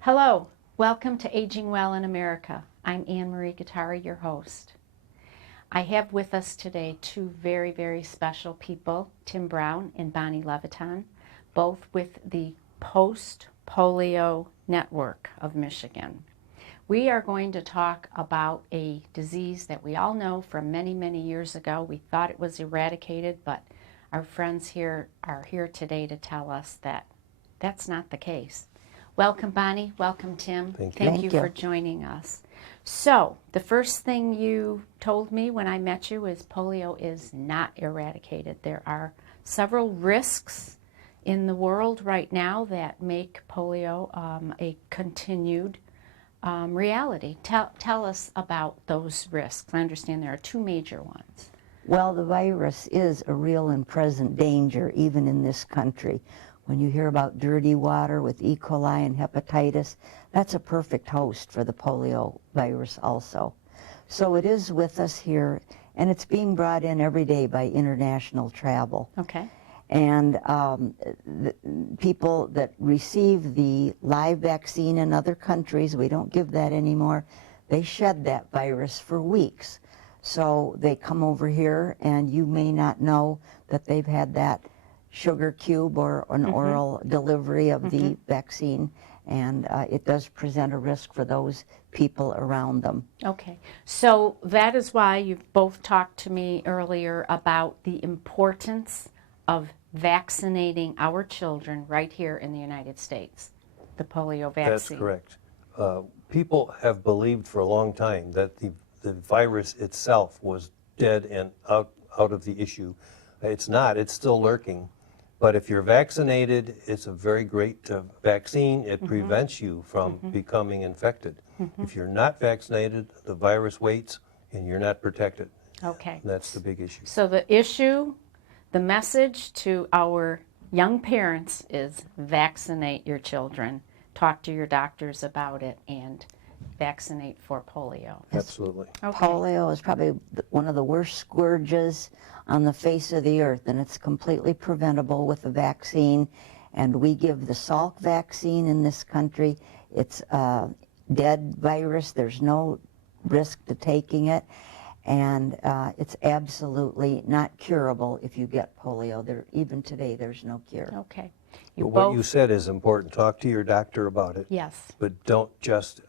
Hello, welcome to Aging Well in America. I'm Anne Marie Gattari, your host. I have with us today two very, very special people, Tim Brown and Bonnie Levitan, both with the Post-Polio Network of Michigan. We are going to talk about a disease that we all know from many, many years ago. We thought it was eradicated, but our friends here are here today to tell us that that's not the case. Welcome, Bonnie. Welcome, Tim. Thank you you for joining us. So, the first thing you told me when I met you is polio is not eradicated. There are several risks in the world right now that make polio a continued reality. Tell us about those risks. I understand there are two major ones. Well, the virus is a real and present danger, even in this country. When you hear about dirty water with E. coli and hepatitis, that's a perfect host for the polio virus also. So it is with us here, and it's being brought in every day by international travel. Okay. And the people that receive the live vaccine in other countries, we don't give that anymore, they shed that virus for weeks. So they come over here, and you may not know that they've had that sugar cube or an oral delivery of the vaccine, and it does present a risk for those people around them. Okay, so that is why you've both talked to me earlier about the importance of vaccinating our children right here in the United States, the polio vaccine. That's correct. People have believed for a long time that the virus itself was dead and out of the issue. It's not. It's still lurking. But if you're vaccinated, it's a very great vaccine. It prevents you from becoming infected. If you're not vaccinated, the virus waits and you're not protected. Okay. And that's the big issue. So the message to our young parents is vaccinate your children. Talk to your doctors about it and vaccinate for polio. Absolutely. Okay. Polio is probably one of the worst scourges on the face of the earth, and it's completely preventable with the vaccine. And we give the Salk vaccine in this country. It's a dead virus. There's no risk to taking it. And it's absolutely not curable if you get polio. Even today, there's no cure. Okay. But what you said is important. Talk to your doctor about it. Yes. But don't just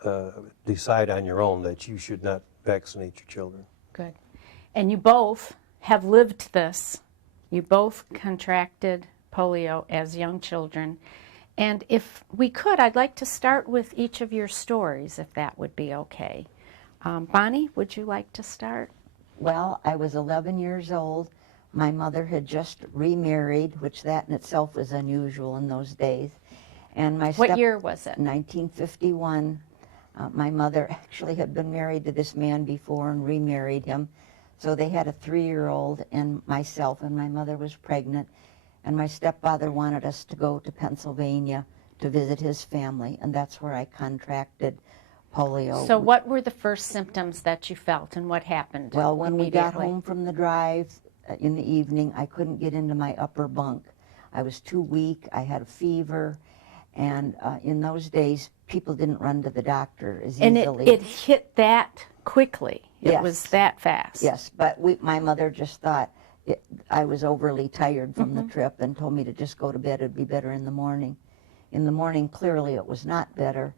decide on your own that you should not vaccinate your children. Good. And you both have lived this. You both contracted polio as young children. And if we could, I'd like to start with each of your stories, if that would be okay. Bonnie, would you like to start? Well, I was 11 years old. My mother had just remarried, which that in itself was unusual in those days. And What year was it? 1951. My mother actually had been married to this man before and remarried him. So they had a 3-year-old and myself, and my mother was pregnant. And my stepfather wanted us to go to Pennsylvania to visit his family, and that's where I contracted polio. So what were the first symptoms that you felt, and what happened? Well, when we got immediately? home from the drive in the evening, I couldn't get into my upper bunk. I was too weak. I had a fever. And in those days, people didn't run to the doctor as easily. And it hit that quickly. It Yes. was that fast. Yes, but my mother just thought I was overly tired from the trip and told me to just go to bed. It'd be better in the morning. In the morning, clearly it was not better.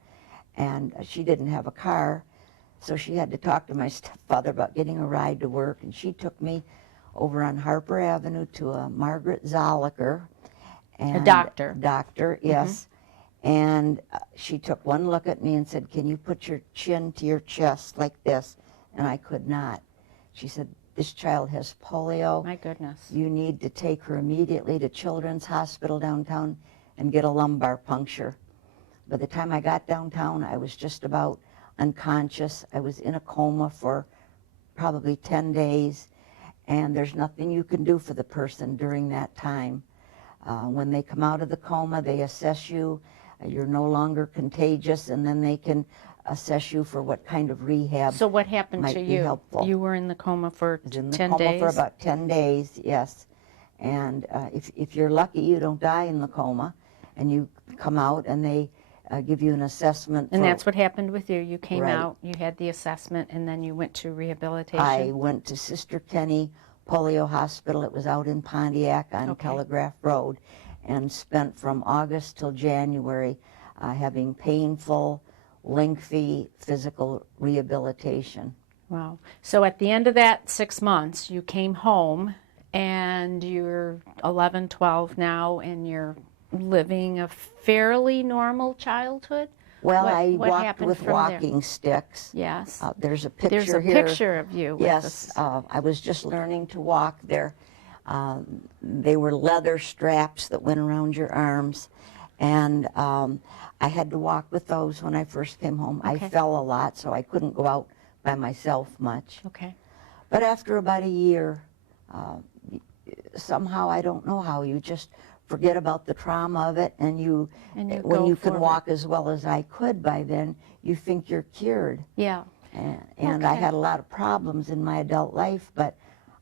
And she didn't have a car, so she had to talk to my stepfather about getting a ride to work. And she took me over on Harper Avenue to a Margaret Zolliker. A doctor. Doctor, yes. And she took one look at me and said, "Can you put your chin to your chest like this?" And I could not. She said, "This child has polio. My goodness. You need to take her immediately to Children's Hospital downtown and get a lumbar puncture." By the time I got downtown, I was just about unconscious. I was in a coma for probably 10 days, and there's nothing you can do for the person during that time. When they come out of the coma, they assess you. You're no longer contagious, and then they can assess you for what kind of rehab. So what happened might to be you? helpful. You were in the coma for I was in the 10 coma days? for about 10 days, yes. And if you're lucky, you don't die in the coma, and you come out and they give you an assessment. And that's what happened with you. You came Right. out, you had the assessment, and then you went to rehabilitation. I went to Sister Kenny Polio Hospital. It was out in Pontiac on Okay. Telegraph Road, and spent from August till January having painful, lengthy physical rehabilitation. Wow. So at the end of that 6 months, you came home, and you're 11, 12 now, and you're living a fairly normal childhood? Well, What- I what walked happened with from there? walking sticks. Yes. There's a picture There's a here. picture of you with Yes, this. I was just learning to walk there. They were leather straps that went around your arms, and I had to walk with those when I first came home. Okay. I fell a lot, so I couldn't go out by myself much. Okay. But after about a year, somehow, I don't know how, you just forget about the trauma of it, and And you when go you can forward. walk as well as I could by then, you think you're cured. Yeah. And I Okay. had a lot of problems in my adult life, but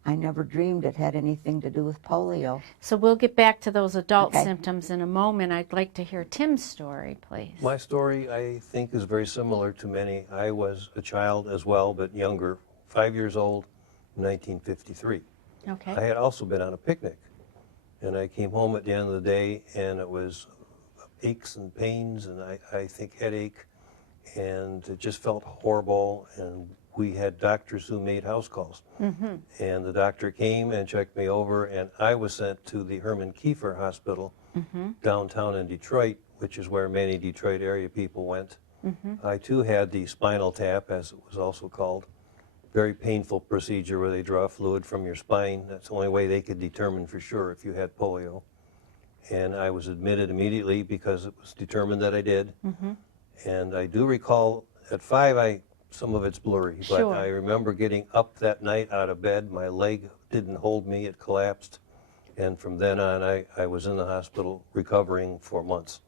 I never dreamed it had anything to do with polio. So we'll get back to those adult Okay. symptoms in a moment. I'd like to hear Tim's story, please. My story, I think, is very similar to many. I was a child as well, but younger, 5 years old, 1953. Okay. I had also been on a picnic, and I came home at the end of the day, and it was aches and pains, and I think headache, and it just felt horrible, and we had doctors who made house calls. Mm-hmm. And the doctor came and checked me over, and I was sent to the Herman Kiefer Hospital downtown in Detroit, which is where many Detroit area people went. I too had the spinal tap, as it was also called. Very painful procedure where they draw fluid from your spine. That's the only way they could determine for sure if you had polio. And I was admitted immediately because it was determined that I did. And I do recall at 5, some of it's blurry, but Sure. I remember getting up that night out of bed. My leg didn't hold me, it collapsed. And from then on, I was in the hospital recovering for months.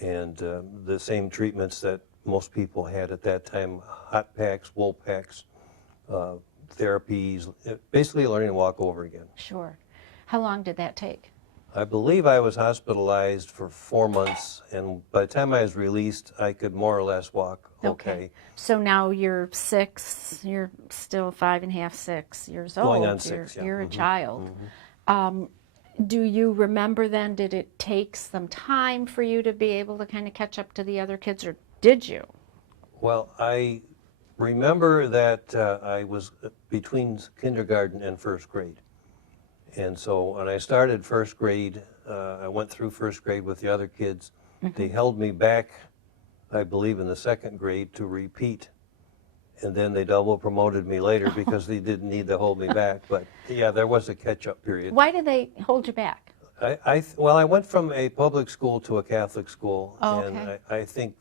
And the same treatments that most people had at that time, hot packs, wool packs, therapies, basically learning to walk over again. Sure. How long did that take? I believe I was hospitalized for 4 months, and by the time I was released, I could more or less walk okay. So now you're 6, you're still 5.5, 6 years old. Going on 6, yeah. You're a child. Do you remember then, did it take some time for you to be able to kind of catch up to the other kids, or did you? Well, I remember that I was between kindergarten and first grade. And so when I started first grade, I went through first grade with the other kids. They held me back, I believe, in the second grade to repeat. And then they double promoted me later because they didn't need to hold me back. But yeah, there was a catch-up period. Why did they hold you back? Well, I went from a public school to a Catholic school. Oh, and okay. I think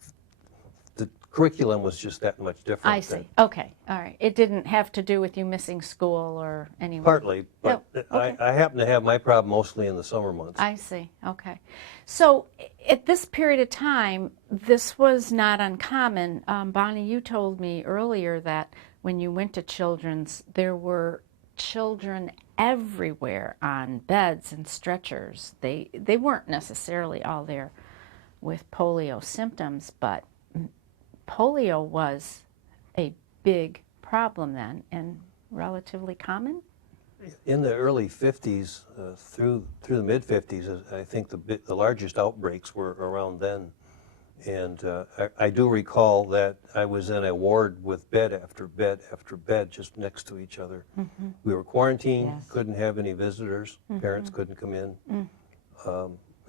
the curriculum was just that much different. I see. Okay. All right. It didn't have to do with you missing school or anything. Partly, but Oh, okay. I happen to have my problem mostly in the summer months. I see. Okay. So at this period of time, this was not uncommon. Bonnie, you told me earlier that when you went to Children's, there were children everywhere on beds and stretchers. They weren't necessarily all there with polio symptoms, but polio was a big problem then and relatively common. In the early 50s, through the mid 50s, I think the largest outbreaks were around then. And I do recall that I was in a ward with bed after bed after bed just next to each other. We were quarantined, Yes. couldn't have any visitors, parents couldn't come in.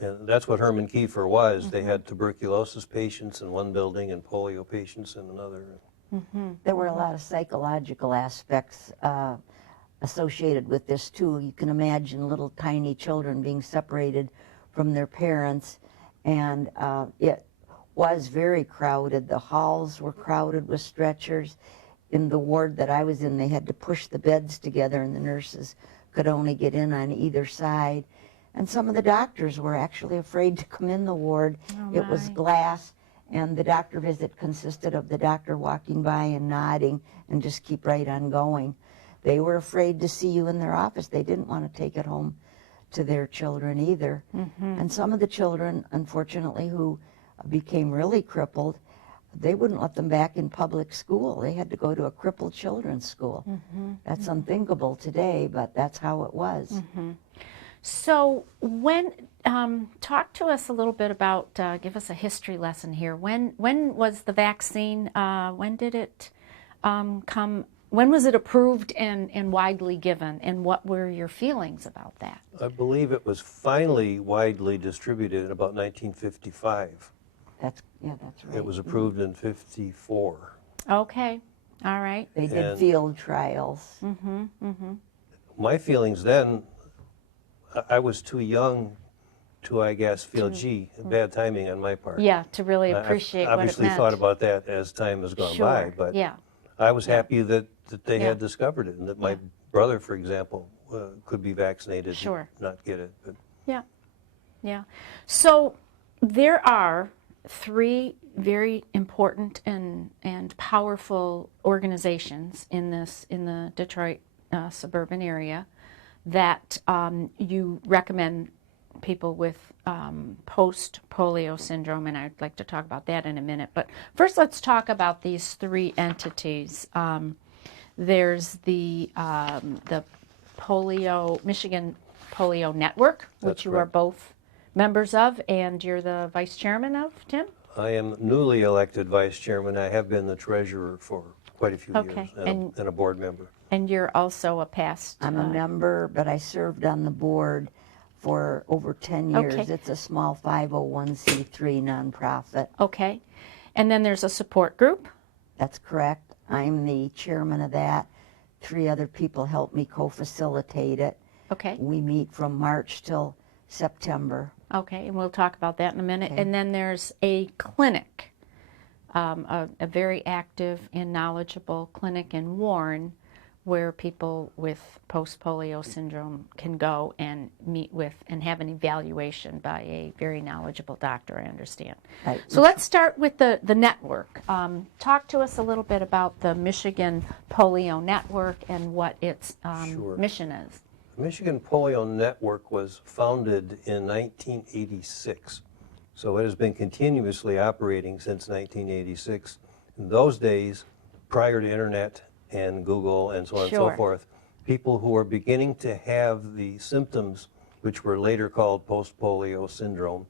And that's what Herman Kiefer was. They had tuberculosis patients in one building and polio patients in another. There were a lot of psychological aspects associated with this too. You can imagine little tiny children being separated from their parents, and it was very crowded. The halls were crowded with stretchers. In the ward that I was in, they had to push the beds together, and the nurses could only get in on either side. And some of the doctors were actually afraid to come in the ward. Oh, It was my. glass, and the doctor visit consisted of the doctor walking by and nodding and just keep right on going. They were afraid to see you in their office. They didn't want to take it home to their children either. And some of the children, unfortunately, who became really crippled, they wouldn't let them back in public school. They had to go to a crippled children's school. That's unthinkable today, but that's how it was. So when, talk to us a little bit about, give us a history lesson here. When was the vaccine, when did it come, when was it approved and widely given, and what were your feelings about that? I believe it was finally widely distributed in about 1955. That's right. It was approved in 54. Okay, all right. They did And- field trials. My feelings then, I was too young to, I guess, feel, gee, bad timing on my part. Yeah, to really I've appreciate what it obviously meant. thought about that as time has gone by, Sure, but yeah. I was happy that they Yeah. had discovered it, and that my brother, for example, could be vaccinated Sure. and not get it. But Yeah, yeah. So there are three very important and powerful organizations in the Detroit suburban area that you recommend people with post-polio syndrome, and I'd like to talk about that in a minute. But first, let's talk about these three entities. There's the Michigan Polio Network, which That's you are correct. both members of, and you're the vice chairman of, Tim? I am newly elected vice chairman. I have been the treasurer for quite a few Okay, years, and a board member. And you're also a past... I'm a member, but I served on the board for over 10 years. Okay. It's a small 501c3 nonprofit. Okay. And then there's a support group? That's correct. I'm the chairman of that. 3 other people help me co-facilitate it. Okay. We meet from March till September. Okay, and we'll talk about that in a minute. Okay. And then there's a clinic, a very active and knowledgeable clinic in Warren, where people with post-polio syndrome can go and meet with and have an evaluation by a very knowledgeable doctor, I understand. Right. So let's start with the network. Talk to us a little bit about the Michigan Polio Network and what its Sure. mission is. The Michigan Polio Network was founded in 1986, so it has been continuously operating since 1986. In those days, prior to internet and Google and so on and so Sure. forth, people who were beginning to have the symptoms, which were later called post-polio syndrome,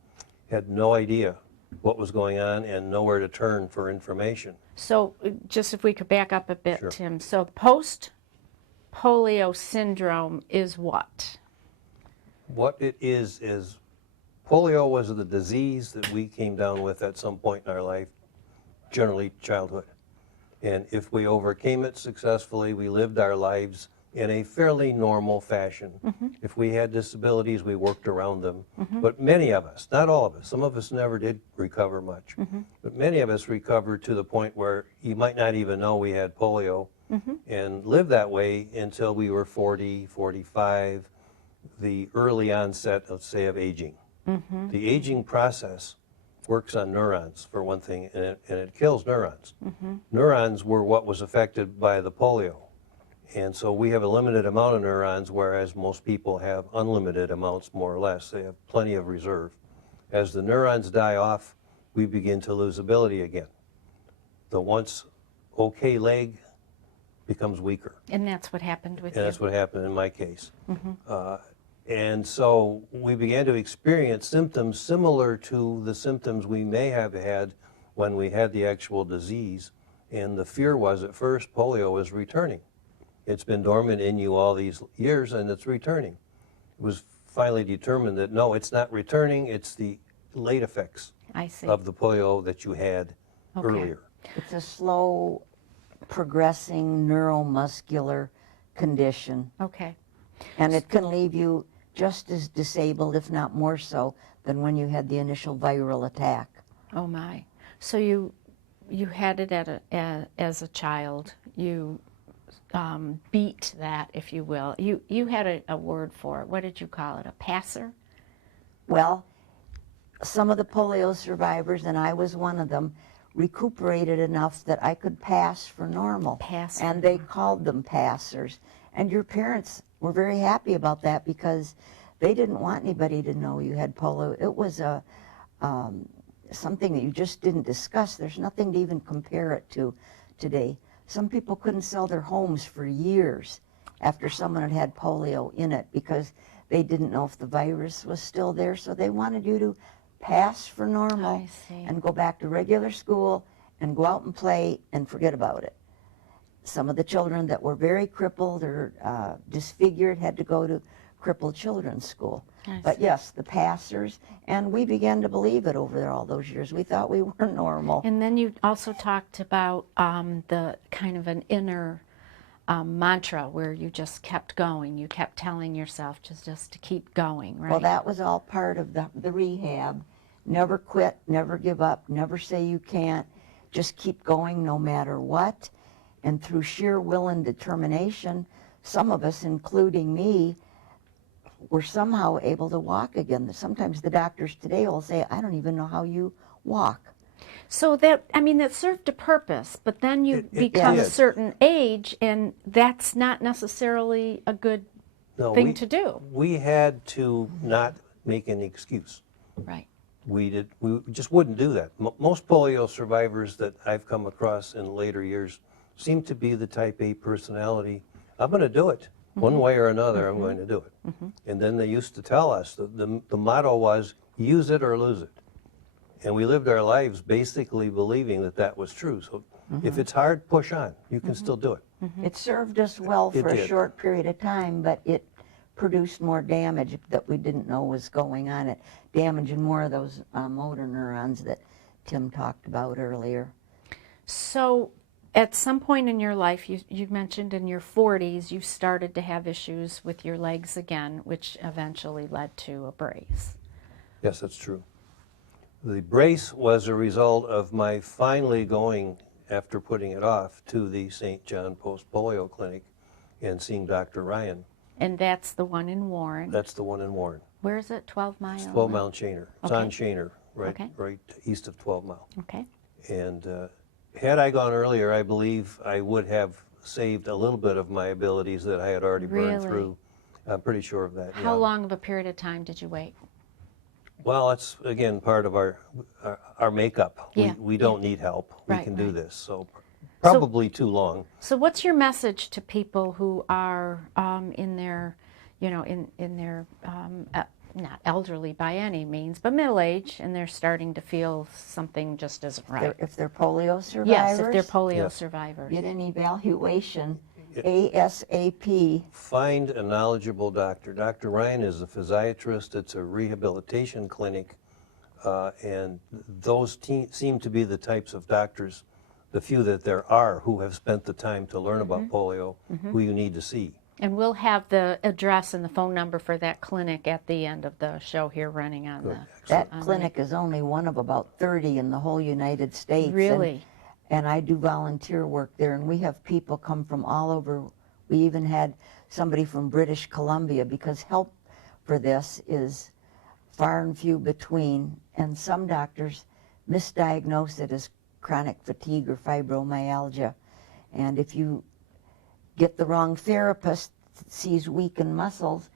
had no idea what was going on and nowhere to turn for information. So just if we could back up a bit, Sure. Tim. So post-polio syndrome is what? What it is polio was the disease that we came down with at some point in our life, generally childhood. And if we overcame it successfully, we lived our lives in a fairly normal fashion. If we had disabilities, we worked around them. But many of us, not all of us, some of us never did recover much, but many of us recovered to the point where you might not even know we had polio and lived that way until we were 40, 45, the early onset, let's say, of aging. The aging process works on neurons, for one thing, and it kills neurons. Neurons were what was affected by the polio. And so we have a limited amount of neurons, whereas most people have unlimited amounts, more or less. They have plenty of reserve. As the neurons die off, we begin to lose ability again. The once okay leg becomes weaker. And that's what happened with And you. that's what happened in my case. And so we began to experience symptoms similar to the symptoms we may have had when we had the actual disease. And the fear was at first polio is returning. It's been dormant in you all these years and it's returning. It was finally determined that no, it's not returning, it's the late effects I see. of the polio that you had Okay. earlier. It's a slow progressing neuromuscular condition, Okay. and it can leave you just as disabled, if not more so, than when you had the initial viral attack. Oh my. So you had it as a child. You beat that, if you will. You had a word for it. What did you call it? A passer? Well, some of the polio survivors, and I was one of them, recuperated enough that I could pass for normal. Pass for And they called them passers. And your parents were very happy about that because they didn't want anybody to know you had polio. It was something that you just didn't discuss. There's nothing to even compare it to today. Some people couldn't sell their homes for years after someone had had polio in it because they didn't know if the virus was still there. So they wanted you to pass for normal I see. and go back to regular school and go out and play and forget about it. Some of the children that were very crippled or disfigured had to go to crippled children's school. But yes, the passers, and we began to believe it over all those years. We thought we were normal. And then you also talked about the kind of an inner mantra where you just kept going. You kept telling yourself just to keep going, right? Well, that was all part of the rehab. Never quit, never give up, never say you can't. Just keep going no matter what. And through sheer will and determination, some of us, including me, were somehow able to walk again. Sometimes the doctors today will say, I don't even know how you walk. So that, I mean, that served a purpose, but then you It become a did. certain age, and that's not necessarily a good No, thing to do. We had to not make any excuse. Right. We just wouldn't do that. Most polio survivors that I've come across in later years seem to be the type A personality. I'm going to do it. One way or another, I'm going to do it. And then they used to tell us, the motto was, use it or lose it. And we lived our lives basically believing that that was true. So if it's hard, push on. You can still do it. It served us well It for a did. short period of time, but it produced more damage that we didn't know was going on. It damaging more of those motor neurons that Tim talked about earlier. So at some point in your life, you mentioned in your 40s, you started to have issues with your legs again, which eventually led to a brace. Yes, that's true. The brace was a result of my finally going, after putting it off, to the St. John Post-Polio Clinic and seeing Dr. Ryan. And that's the one in Warren. That's the one in Warren. Where is it? 12 Mile? It's 12 Mile Shaner. It's on Okay. Shaner, right, Okay. right east of 12 Mile. Okay. And had I gone earlier, I believe I would have saved a little bit of my abilities that I had already burned Really? through. I'm pretty sure of that. How yeah. long of a period of time did you wait? Well, that's, again, part of our makeup. Yeah, We don't need help. We Right, can do right. this. So probably too long. So what's your message to people who are in their, in their, not elderly by any means, but middle age, and they're starting to feel something just isn't right? If they're polio survivors, Yes, if they're polio Yes. survivors. get an evaluation ASAP. Find a knowledgeable doctor. Dr. Ryan is a physiatrist. It's a rehabilitation clinic. And those seem to be the types of doctors, the few that there are, who have spent the time to learn about polio, who you need to see. And we'll have the address and the phone number for that clinic at the end of the show here running on the... That clinic is only one of about 30 in the whole United States. and- Really? And I do volunteer work there, and we have people come from all over. We even had somebody from British Columbia, because help for this is far and few between, and some doctors misdiagnose it as chronic fatigue or fibromyalgia. And if you get the wrong therapist that sees weakened muscles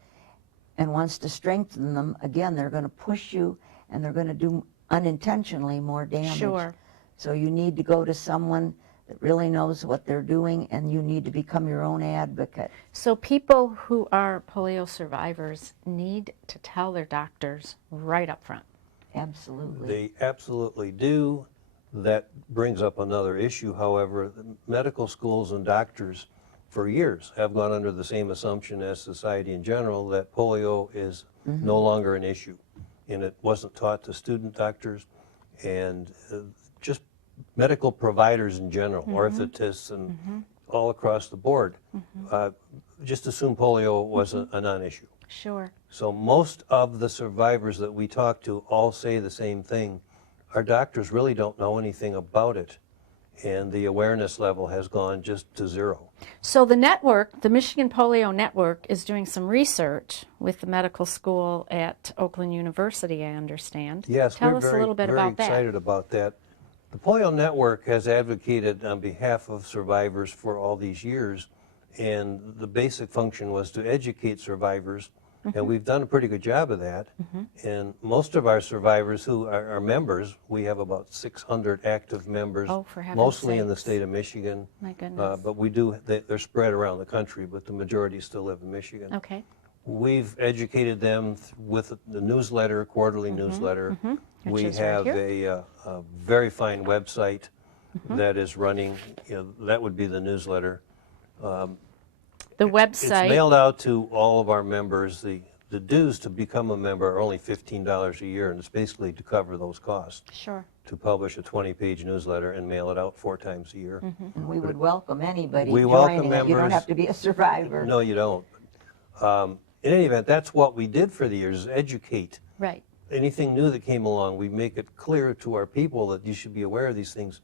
and wants to strengthen them, again, they're going to push you, and they're going to do unintentionally more damage. Sure. So you need to go to someone that really knows what they're doing, and you need to become your own advocate. So people who are polio survivors need to tell their doctors right up front. Absolutely. They absolutely do. That brings up another issue, however. The medical schools and doctors for years have gone under the same assumption as society in general, that polio is no longer an issue. And it wasn't taught to student doctors and just medical providers in general, orthotists and all across the board, just assume polio was a non-issue. Sure. So most of the survivors that we talk to all say the same thing. Our doctors really don't know anything about it, and the awareness level has gone just to zero. So the network, the Michigan Polio Network, is doing some research with the medical school at Oakland University, I understand. Yes, Tell we're us a very, little bit very about that. excited about that. The Polio Network has advocated on behalf of survivors for all these years, and the basic function was to educate survivors, and we've done a pretty good job of that. And most of our survivors who are members, we have about 600 active members, Oh, for heaven's mostly in the sakes. state of Michigan. My goodness. But they're spread around the country, but the majority still live in Michigan. Okay. We've educated them with the newsletter, quarterly newsletter. Which We is right have here. a very fine website that is running, that would be the newsletter. The It's website. mailed out to all of our members. The dues to become a member are only $15 a year, and it's basically to cover those costs, Sure. to publish a 20-page newsletter and mail it out 4 times a year. And we would welcome anybody We welcome joining it. You don't members. have to be a survivor. No, you don't. In any event, that's what we did for the years, is educate. Right. Anything new that came along, we make it clear to our people that you should be aware of these things.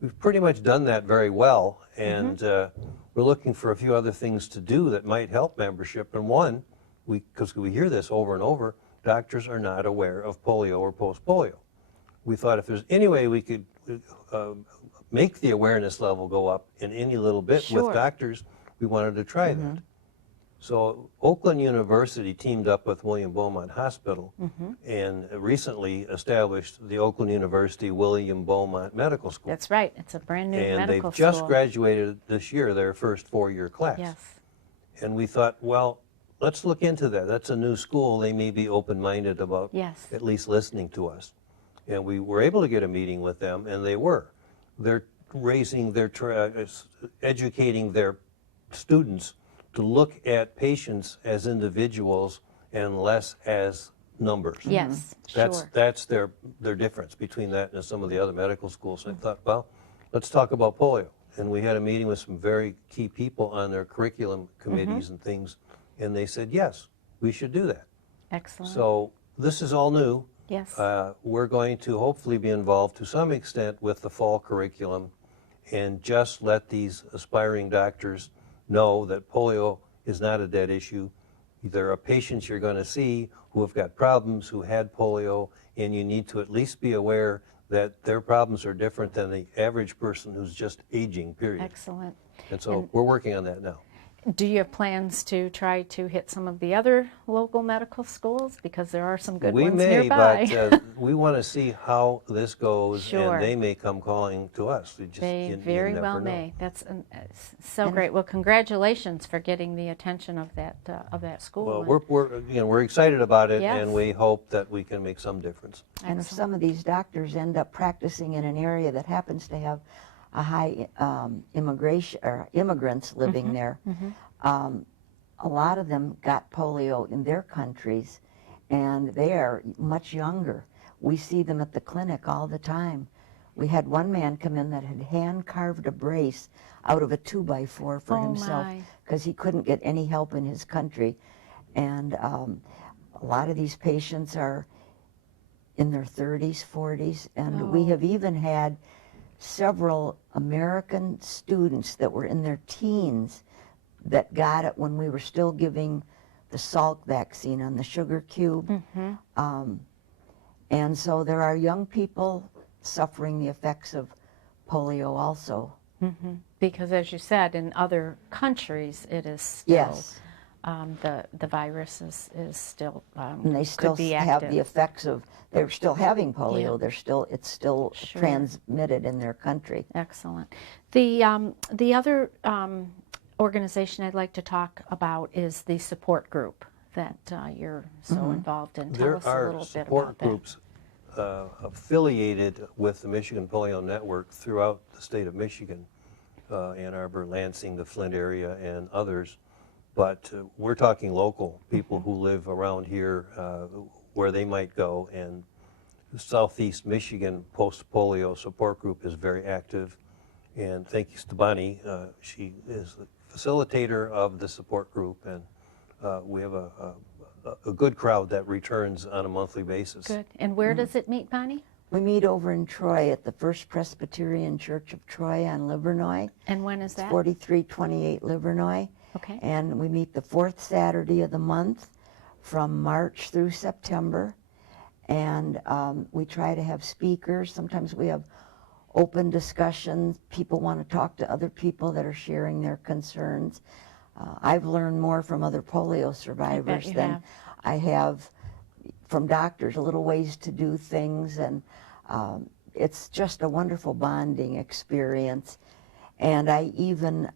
We've pretty much done that very well, and we're looking for a few other things to do that might help membership. And one, because we hear this over and over, doctors are not aware of polio or post-polio. We thought if there's any way we could make the awareness level go up in any little bit Sure. with doctors, we wanted to try that. So Oakland University teamed up with William Beaumont Hospital and recently established the Oakland University William Beaumont Medical School. That's right. It's a brand new And medical they've just school. graduated this year, their first 4-year class. Yes. And we thought, well, let's look into that. That's a new school. They may be open-minded about Yes. at least listening to us. And we were able to get a meeting with them, and they were. They're educating their students to look at patients as individuals and less as numbers. Yes. That's Sure. that's their difference between that and some of the other medical schools. I thought, well, let's talk about polio. And we had a meeting with some very key people on their curriculum committees and things, and they said, yes, we should do that. Excellent. So this is all new. Yes. We're going to hopefully be involved to some extent with the fall curriculum and just let these aspiring doctors know that polio is not a dead issue. There are patients you're going to see who have got problems, who had polio, and you need to at least be aware that their problems are different than the average person who's just aging, period. Excellent. And so we're working on that now. Do you have plans to try to hit some of the other local medical schools? Because there are some good We ones may, nearby. but we want to see how this goes, Sure. and they may come calling to us. They very never well know. may. That's so great. Well, congratulations for getting the attention of that school. Well, we're excited about it, Yes. and we hope that we can make some difference. And if some of these doctors end up practicing in an area that happens to have a high immigration or immigrants living there, a lot of them got polio in their countries, and they are much younger. We see them at the clinic all the time. We had one man come in that had hand-carved a brace out of a 2x4 for Oh, himself my. because he couldn't get any help in his country. And a lot of these patients are in their 30s, 40s, and we have even had several American students that were in their teens that got it when we were still giving the Salk vaccine on the sugar cube. And so there are young people suffering the effects of polio also. Because as you said, in other countries, it is still, Yes, the virus is still, and they still could be have active. the effects of, they're still having polio, Yeah. it's still Sure. transmitted in their country. Excellent. The other organization I'd like to talk about is the support group that you're so involved in. Tell There us a are little bit support about that. groups affiliated with the Michigan Polio Network throughout the state of Michigan, Ann Arbor, Lansing, the Flint area, and others. But we're talking local people who live around here where they might go. And the Southeast Michigan Post-Polio Support Group is very active. And thank you to Bonnie. She is the facilitator of the support group. And we have a good crowd that returns on a monthly basis. Good. And where does it meet, Bonnie? We meet over in Troy at the First Presbyterian Church of Troy on Livernois. And when is that? 4328 Livernois. Okay. And we meet the fourth Saturday of the month from March through September. And we try to have speakers. Sometimes we have open discussions. People want to talk to other people that are sharing their concerns. I've learned more from other polio survivors than have. I have from doctors, little ways to do things, and it's just a wonderful bonding experience. And I even,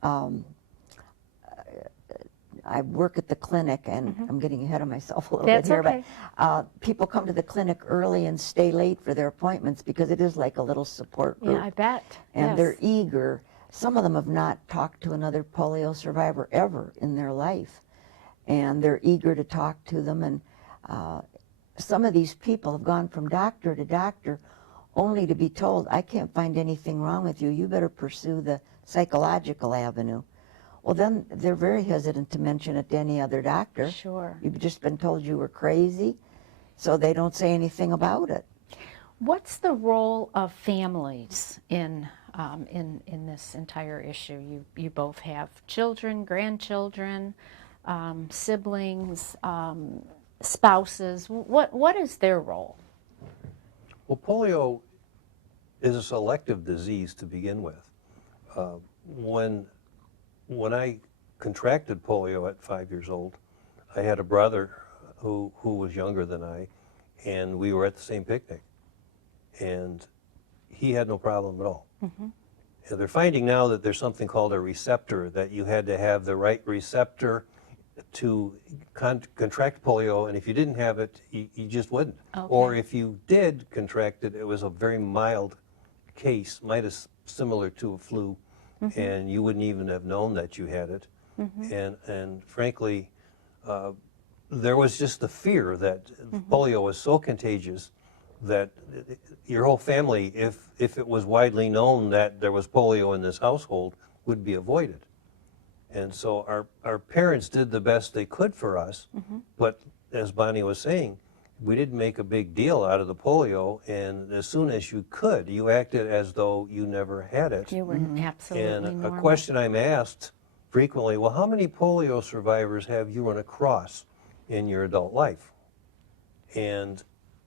I work at the clinic, and I'm getting ahead of myself a little That's bit here, okay. but people come to the clinic early and stay late for their appointments because it is like a little support group. Yeah, I bet. And Yes. they're eager. Some of them have not talked to another polio survivor ever in their life, and they're eager to talk to them. And some of these people have gone from doctor to doctor only to be told, I can't find anything wrong with you. You better pursue the psychological avenue. Well, then they're very hesitant to mention it to any other doctor. Sure. You've just been told you were crazy, so they don't say anything about it. What's the role of families in this entire issue? You both have children, grandchildren, siblings, spouses. What is their role? Well, polio is a selective disease to begin with. When I contracted polio at 5 years old, I had a brother who was younger than I, and we were at the same picnic, and he had no problem at all. And they're finding now that there's something called a receptor, that you had to have the right receptor to contract polio, and if you didn't have it, you just wouldn't. Okay. Or if you did contract it, it was a very mild case, similar to a flu, and you wouldn't even have known that you had it. And frankly, there was just the fear that polio was so contagious that your whole family, if it was widely known that there was polio in this household, would be avoided. And so our parents did the best they could for us, but as Bonnie was saying, we didn't make a big deal out of the polio, and as soon as you could, you acted as though you never had it. You were absolutely And normal. a question I'm asked frequently, well, how many polio survivors have you run across in your adult life? And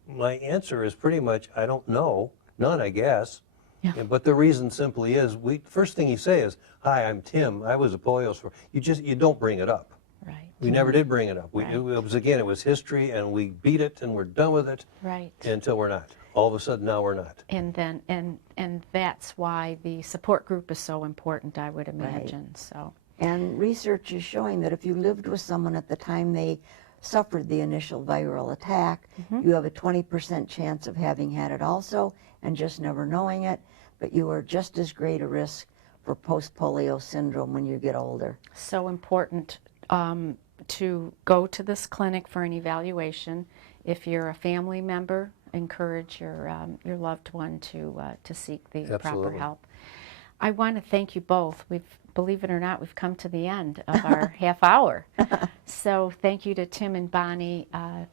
my answer is pretty much, I don't know, none, I guess. Yeah. But the reason simply is, first thing you say is, hi, I'm Tim, I was a polio survivor. You don't bring it up. Right. We never did bring it up. Right. It was history, and we beat it, and we're done with it. Right. Until we're not. All of a sudden, now we're not. And then and that's why the support group is so important, I would imagine. So. And research is showing that if you lived with someone at the time they suffered the initial viral attack, you have a 20% chance of having had it also and just never knowing it, but you are just as great a risk for post-polio syndrome when you get older. So important to go to this clinic for an evaluation. If you're a family member, encourage your loved one to seek the proper Absolutely. help. I want to thank you both. Believe it or not, we've come to the end of our half hour. So thank you to Tim and Bonnie.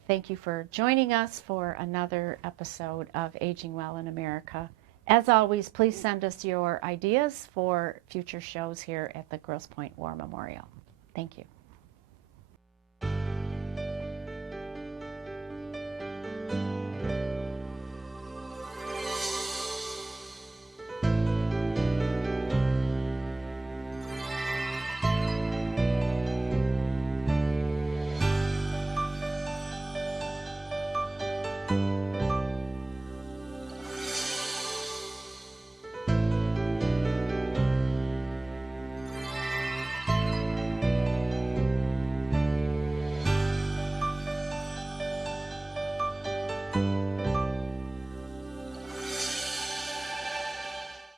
Thank you for joining us for another episode of Aging Well in America. As always, please send us your ideas for future shows here at the Grosse Pointe War Memorial. Thank you.